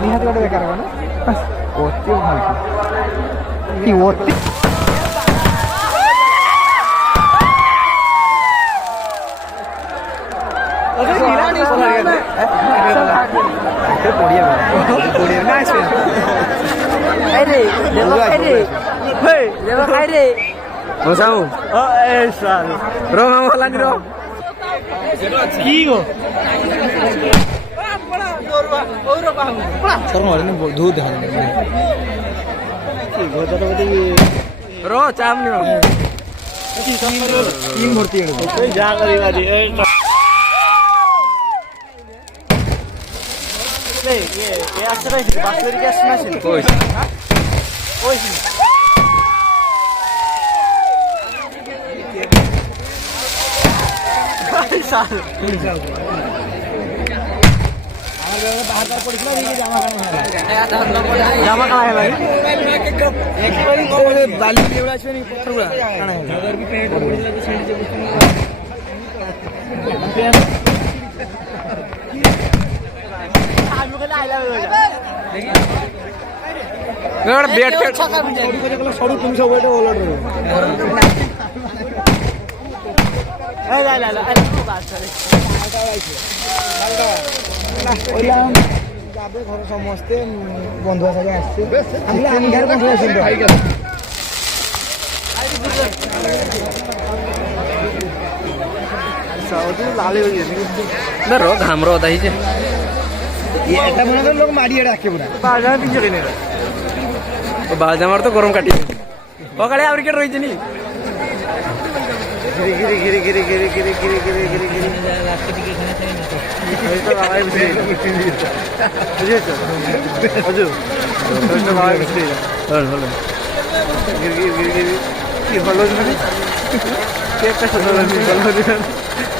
ନିହାତି ଗୋଟେ ବେକାର ହବ ନା ଅତି ଭଲ କି ଅତି জামা কাଣା ହେଲା ବାଲି ଏଗୁଡ଼ା ଆସିବନି ପଥର ଗୁଡ଼ା କାଣା ସରୁ তুমি ସବୁ ଏଇଟା ଓଲଟ ঘর সমস্তে বন্ধু সাথে আসছে ঘামর অদা হয়েছে এটা মনে করেন লোক মারি এটা আঁকে পুরা বাজার পিছিয়ে কিনে বাজামার তো গরম কাটি সকালে আর কে রয়েছে নি গিরি গিরি গিরি গিরি গিরি গিরি গিরি গিরি গিরি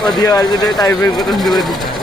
ଅଧିକା